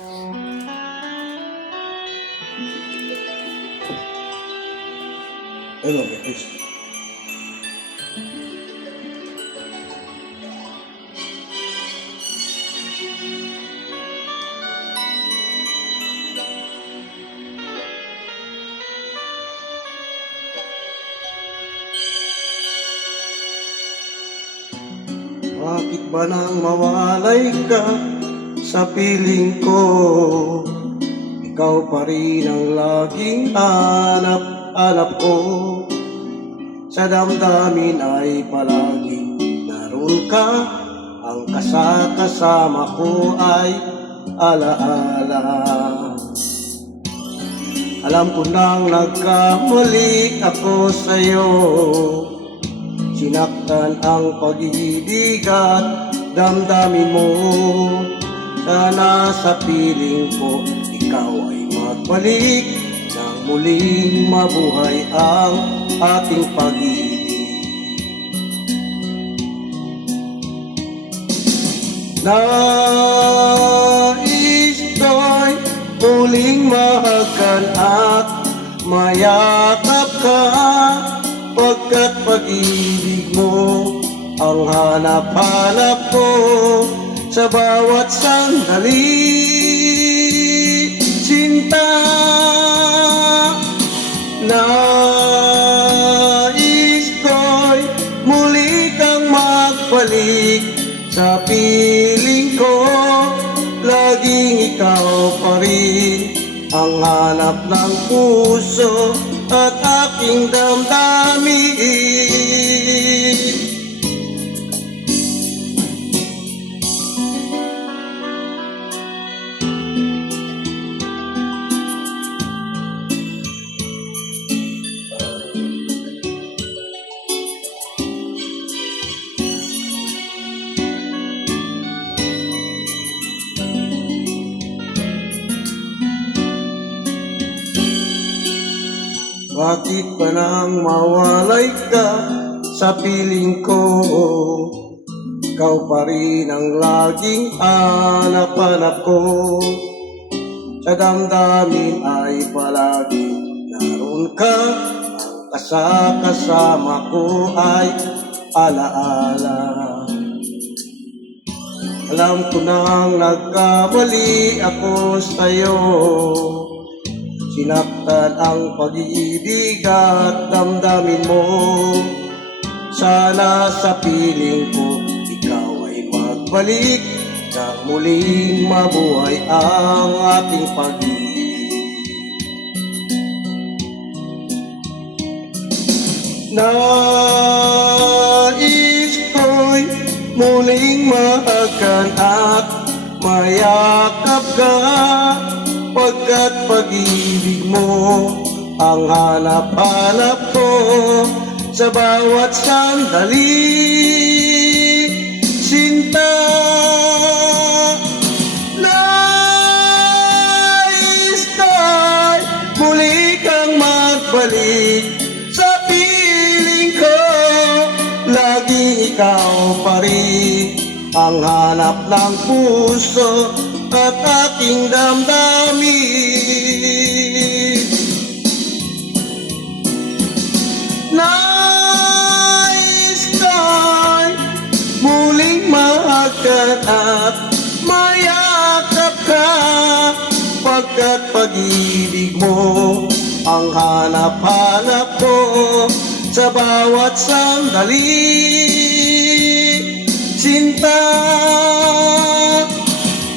Ano, Betis? Bakit ba nang mawalay ka sa piling ko? Ikaw pa rin ang laging hanap-hanap ko. Sa damdamin ay palaging naroon ka. Ang kasama ko ay alaala. Alam ko nang nagkamali ako sa'yo. Sinaktan ang pag-ibig at damdamin mo. Sana sa piling ko ikaw ay magbalik nang muling mabuhay ang ating pag-ibig. Nais ko'y muling mahagan at mayakap ka, pagkat pag-ibig mo ang hanap-hanap ko sa bawat sandali. Sinta, nais ko'y muli kang magbalik sa piling ko. Laging ikaw pa rin ang hanap ng puso at aking damdamin. Bakit ba nang mawalay ka sa piling ko? Ikaw pa rin ang laging hanap-hanap ko. Sa damdamin ay palaging naroon ka. Ang kasama ko ay alaala. Alam ko nang nagkamali ako sa'yo. Sinaktan ang pag-ibig at damdamin mo. Sana sa piling ko ikaw ay magbalik nang muling mabuhay ang ating pag-ibig. Nais ko'y muling mahagan at mayakap ka, pagkat pag-ibig mo ang hanap-hanap ko sa bawat sandali. Sinta, nais ko'y muli kang magbalik sa piling ko. Laging ikaw pa rin ang hanap ng puso at aking damdamin. Nais ko'y muling mahagan at mayakap ka, pagkat pag-ibig mo ang hanap-hanap ko sa bawat sandali. Sinta,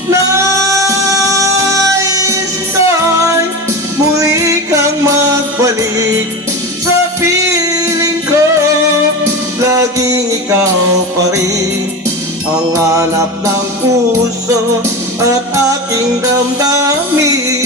nais ko'y muli kang magbalik sa piling ko. Laging ikaw pa rin ang hanap ng puso at aking damdamin.